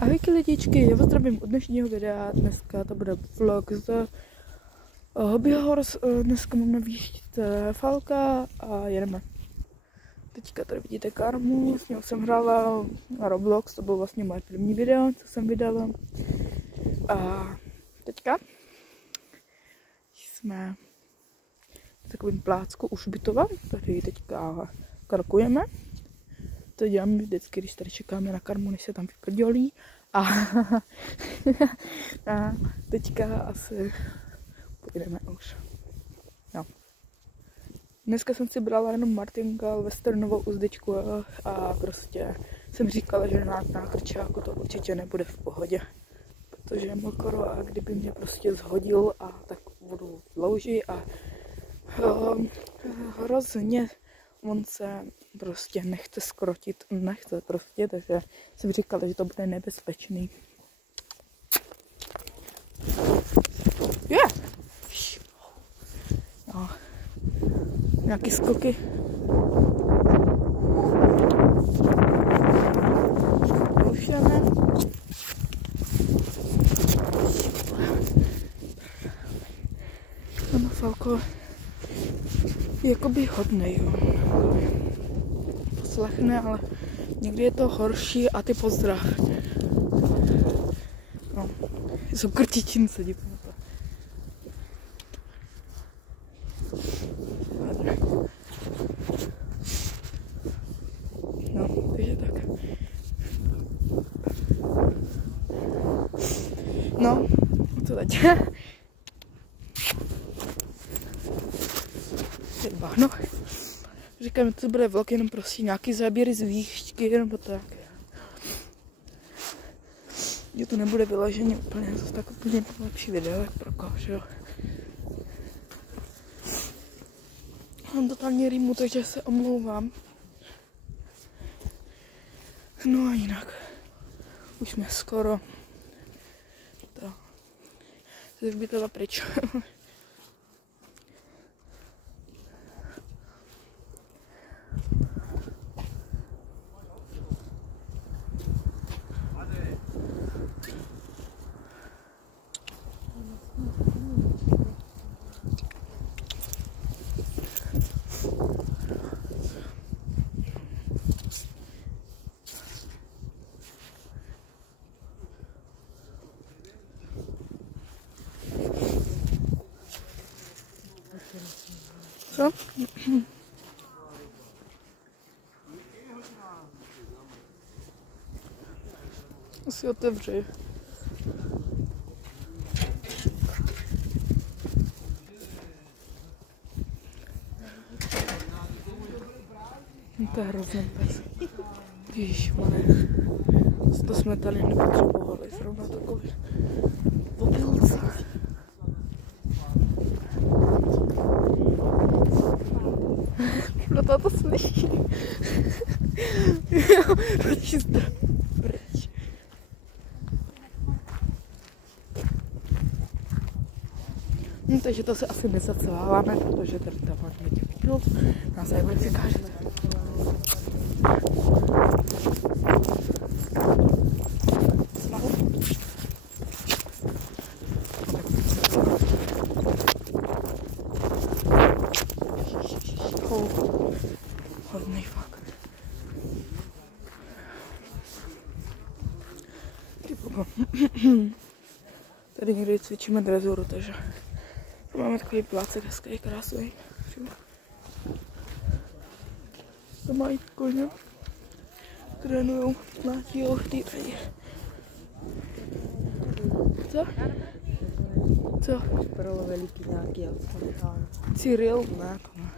Ahojky lidičky, já vás zdravím od dnešního videa. Dneska to bude vlog z Hobby Horse. Dneska mám na výšce Falka a jedeme. Teďka tady vidíte Karmu, s ním jsem hrála na Roblox, to bylo vlastně moje první video, co jsem vydala. A teďka jsme v takovém plácku u Šbitova, tady teďka karkujeme. To děláme vždycky, když tady čekáme na Karmu, než se tam vyprdělí. A teďka asi pojedeme už. No. Dneska jsem si brala jenom Martinka, westernovou uzdičku a prostě jsem říkala, že na krčáku to určitě nebude v pohodě. Protože je mokro a kdyby mě prostě zhodil a tak budu v louži a hrozně on se prostě nechce skrotit, takže jsem říkala, že to bude nebezpečný. No. Nějaký skoky. Už jdeme. Ano, Falko je jakoby hodnej, jo. Poslechne, ale někdy je to horší a ty pozdrav. No, jsou krtičince, díky na to. No, takže tak. No, co teď? No, říkám, to bude vlog, jenom prostě nějaký záběry z výšky, nebo tak. Že to nebude vyloženě úplně, zase tak úplně lepší video, jak pro koho, že jo. Mám totálně rýmu, takže se omlouvám. No a jinak, už jsme skoro ze Hřbitova pryč. Co? Asi otevři. To je hrozný pes. Ježišmarja. To jsme tady nepotřebovali, zrovna takový obilce. Proto to slyší. Pryč. No, takže to se asi nezaceláváme, protože tady tam máme těch pilot. Nás tady bude překážet. Hodný fakt. Tady někdy cvičíme drezuru, takže máme takový plácek, hezký, je krásný. To mají koně. Trénujou, mlátí, chtýrají. Co? Co? Vypadalo veliký nějaký, ale to necháme. Cyril? Ne, to ne.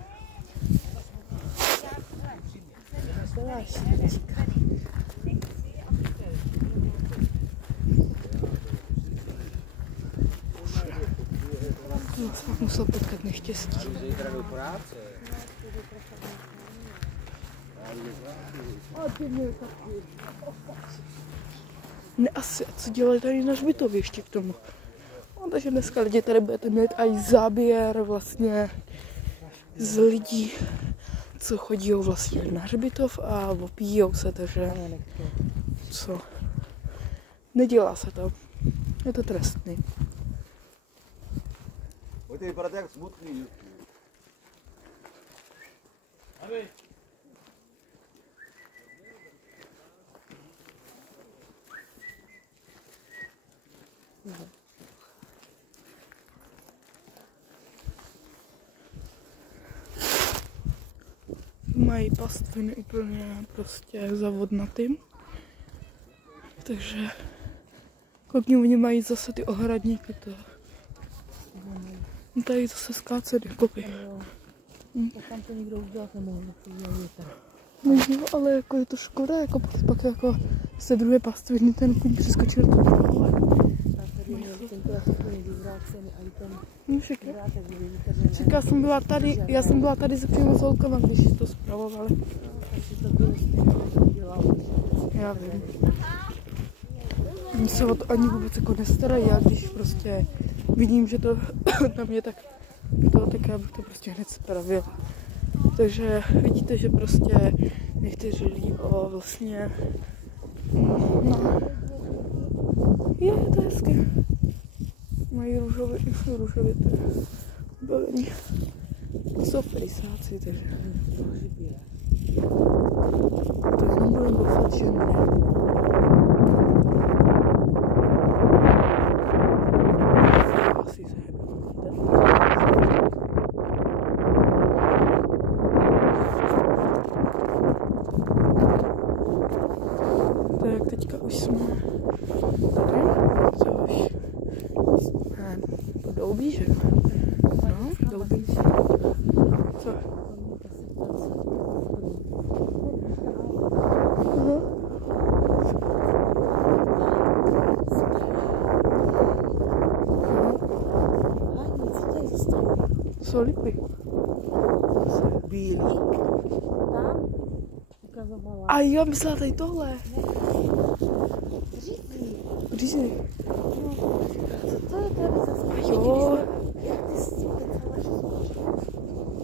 No, jsem musel potkat neštěstí. Ne asi, a co dělají tady na Hřbitově ještě k tomu? No, takže dneska lidi tady budete mít i záběr vlastně z lidí, co chodí vlastně na Hřbitov a opíjou se, takže co? Nedělá se to. Je to trestný. Pojďte vypadat jak smutný. Mají pastviny úplně prostě zavodnatým. Takže koukni, oni mají zase ty ohradníky to. No tady zase skácet, koukej. Tak tam to nikdo udělat nemohl, to udělal vítr. No jo, ale jako je to škoda, jako pak jako z té druhé pastviny ten kuň přeskočil to dole. A tady měl tenkrát úplně vyvrácený a i ten No všechno. vrátek byl vytržený. Říká, já jsem byla tady se přímo s holkama, když to zpravovali. Takže to bylo stejně, dělal. Já vím. Oni se o to ani vůbec jako nestarají, já když prostě vidím, že to tam je, tak já bych to prostě hned spravil. Takže vidíte, že prostě někteří lidi vlastně, no, je to hezky. Mají růžově to balení. Jsou ferisáci, takže to jenom budeme doufat, že ne. Asi se tak teďka už jsme tady, což jsme po Doubí, že? No, Doubí. Co? Aha. Co lípy? Bílý. Tam? Ukazovala. A jo, myslela tady tohle. Řízný. Co to je tady zase? Jo.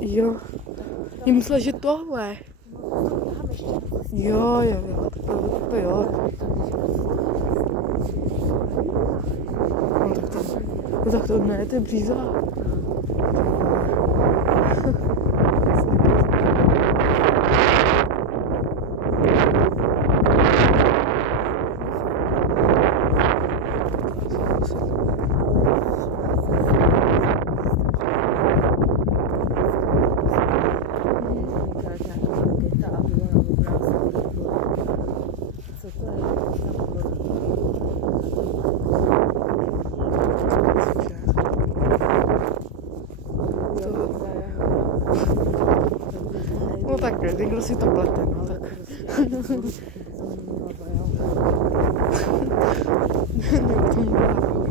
Jo. Já myslela, že tohle. Jo. Tak to jo. No tak to ne, to je bříza. No tak, někdo si to plete, no tak. Nebo tomu byla pohodě.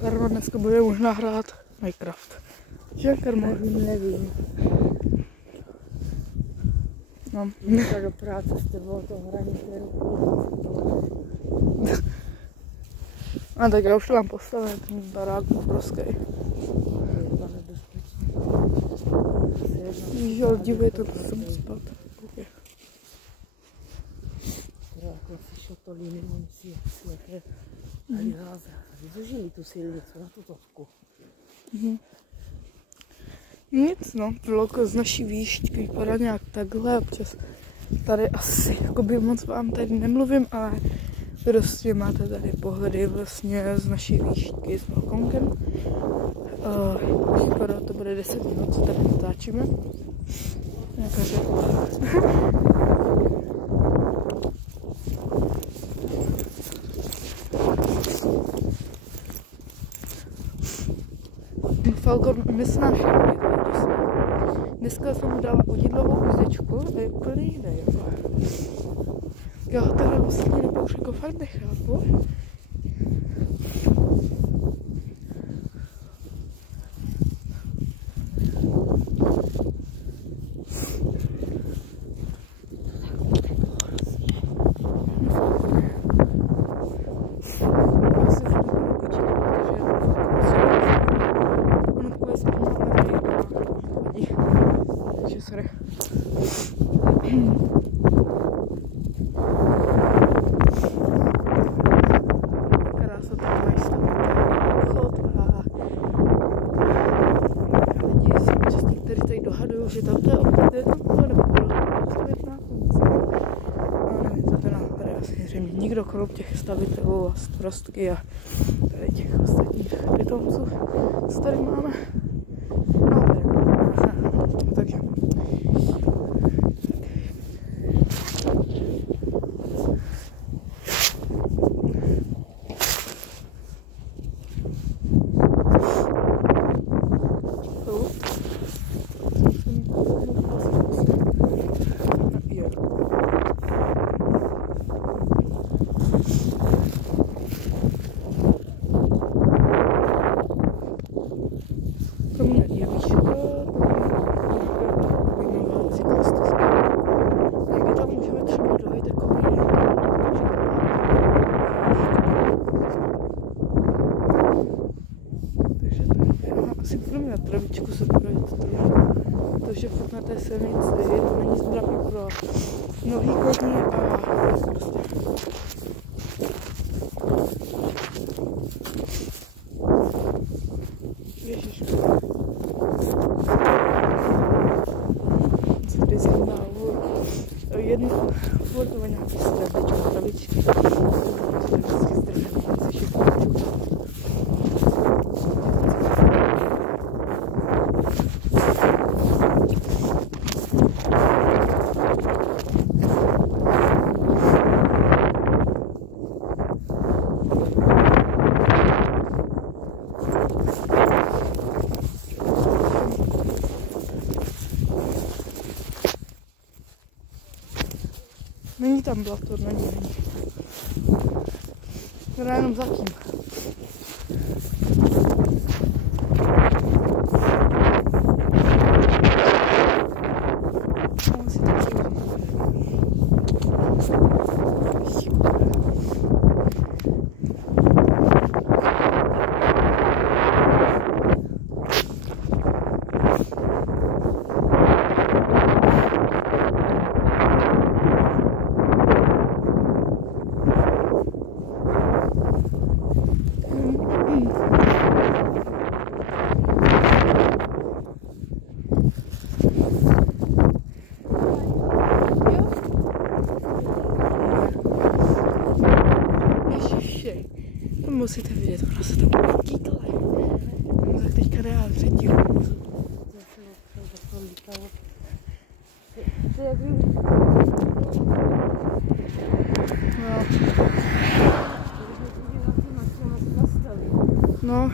Karma dneska bude možná hrát Minecraft. Že, Karma? Nevím. No. Dneska do práce s tebou to hraní A tak já už to mám postavit, ten barák obrovský. Jo, dívej, to musím spát. Okay. Jako si šotolíny, oni si světě a vyháze. Vyzužili tu silnicu na tu tosku. Nic, no, vlog z naší výšťky vypadá nějak takhle, občas tady asi jakoby moc vám tady nemluvím, ale prostě máte tady pohledy vlastně z naší výšťky s balkonkem. Skoro to bude 10 minut, co tady natáčíme. Takže Falcon nesnáší vodidlo. Dneska jsem mu dala vodidlovou uzdečku a je úplně jiný. Já ho teda vlastně nebo už jako fakt nechápu. Krása, tam mají stavitelný obchod a lidi se účastní, kteří tady dohadují, že tam to je obchod, je tam to nebo stavět nákupci. No nevím, to ten nápad je asi zřejmě nikdo krom těch stavitelů a starostky a tady těch ostatních pitomců, co tady máme. No, takže. Pro mě je výška, někdy tam můžeme třeba dojít takový takže asi budeme na travičku se projít trošku, protože furt na té silnici to není zdravý pro nohy koní a prostě ježiš. Tady jsem dal jednu furt nějaký stravičku, travičky. To je vždycky zdržený, což je travičku. Není tam blato, není. Teda jenom zatím. Musíte vidět, ona se tam kýkle. No tak teďka dá třetí. No.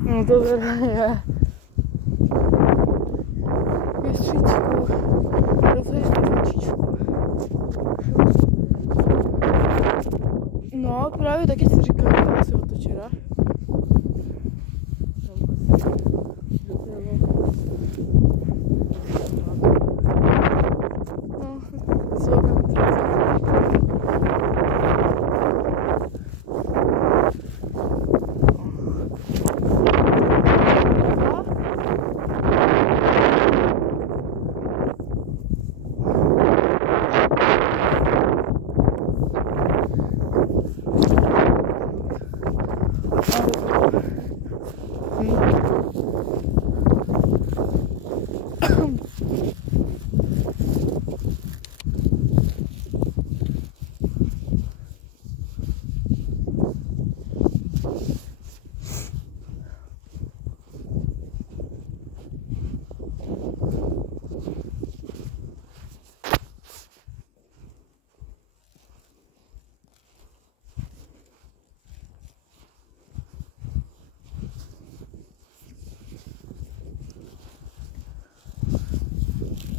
No to teda je. Městříčku. Rozhoďte značičku. No, právě taky si říkala, že asi od včera. No, celkem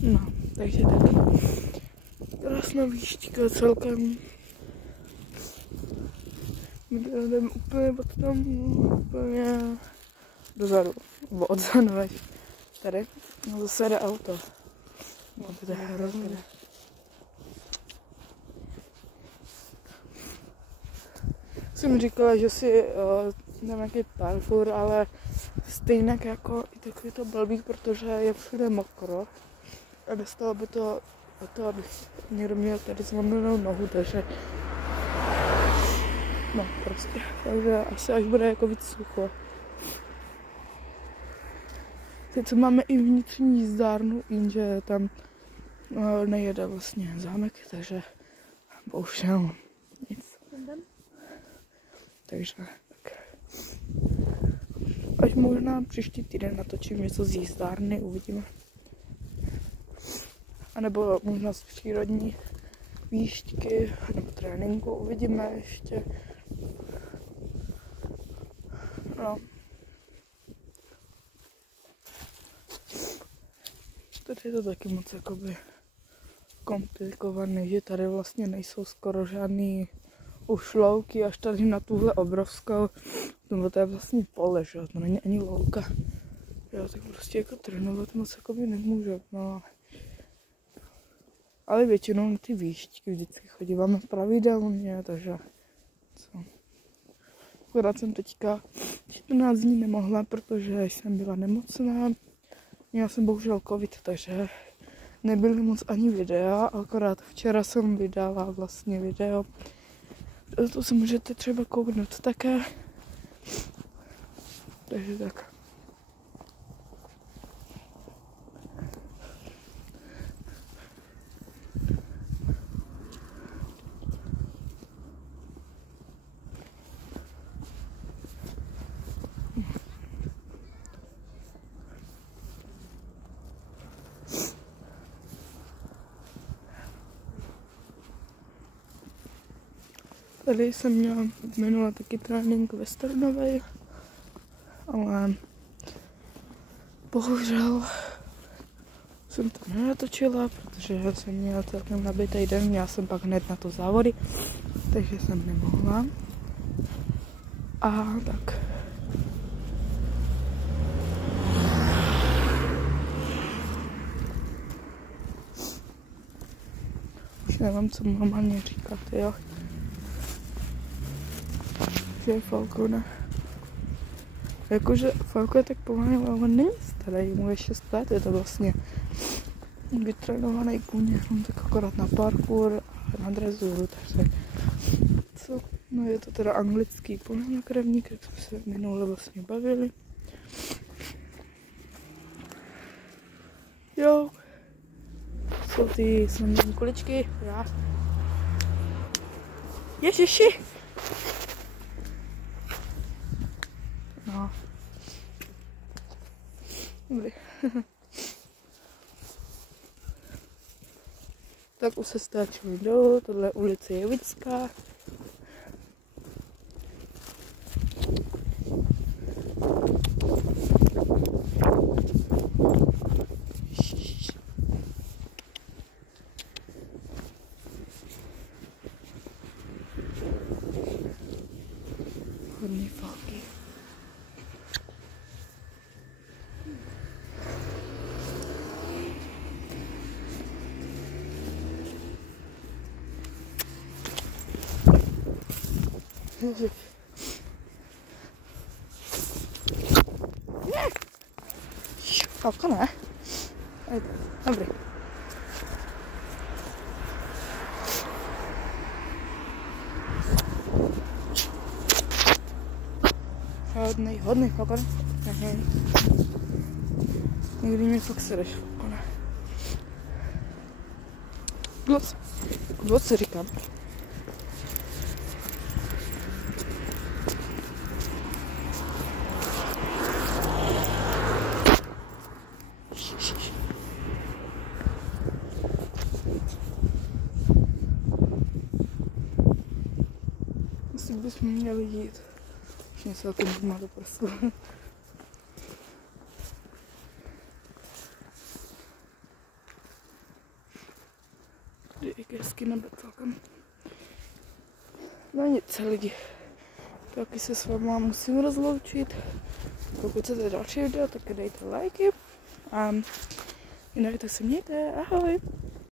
No, takže taky krásná výšťka celkem. My jdeme úplně potom, úplně dozadu, nebo odzadu až tady. No zase jde auto. No to je hrozně. Jsem říkala, že si dám nějaký parkour, ale stejně jako i takový to blbý, protože je všude mokro. A nestalo by to, aby někdo měl tady zlomenou nohu, takže no prostě, takže asi až bude jako víc sucho. Sice máme i vnitřní jízdárnu, jenže tam nejede vlastně zámek, takže bohužel nic. Takže tak. Až možná příští týden natočím něco z jízdárny, uvidíme. A nebo možná z přírodní výšťky, nebo tréninku, uvidíme ještě. No. Tady je to taky moc jakoby komplikovaný, že tady vlastně nejsou skoro žádný už louky, až tady na tuhle obrovskou, nebo to je vlastně pole, že to není ani louka. Jo, tak prostě jako trénovat moc jakoby nemůžu, no. Ale většinou na ty výšťky vždycky chodíváme pravidelně, takže co. Akorát jsem teďka 14 dní nemohla, protože jsem byla nemocná. Měla jsem bohužel covid, takže nebyly moc ani videa, akorát včera jsem vydala vlastně video. To si můžete třeba kouknout také. Takže tak. Tady jsem měla minule taky trénink westernovej, ale bohužel jsem to nenatočila, protože jsem měla celkem nabitý den, měla jsem pak hned na to závody, takže jsem nemohla. A tak. Už nevím, co normálně říkat, jo. Že je Falcone. Jakože Falco je tak pomalý, ale on není starý, mu je 6 let, je to vlastně vytrénovaný kůň, on tak akorát na parkour a na drezuru, takže co? No je to teda anglický plnokrevník, jak jsme se minule vlastně bavili. Jo, jsou ty slunční kuličky, já. Ježiši! No. Dobrý. Tak už se stáčím dolů, tohle je ulice Jevická. Hodně falky. Falka ne? Dobrý. Hodnej Falcone. Někdy mě fakt sereš, Falcone. Gloc si říkám. Asi bychom měli jít. Už mě celkem má do prstu. Tady je hezky nebe celkem. No nic lidi. Taky se s váma musím rozloučit. Pokud chcete další video, tak dejte lajky. A jinak tak se mějte. Ahoj.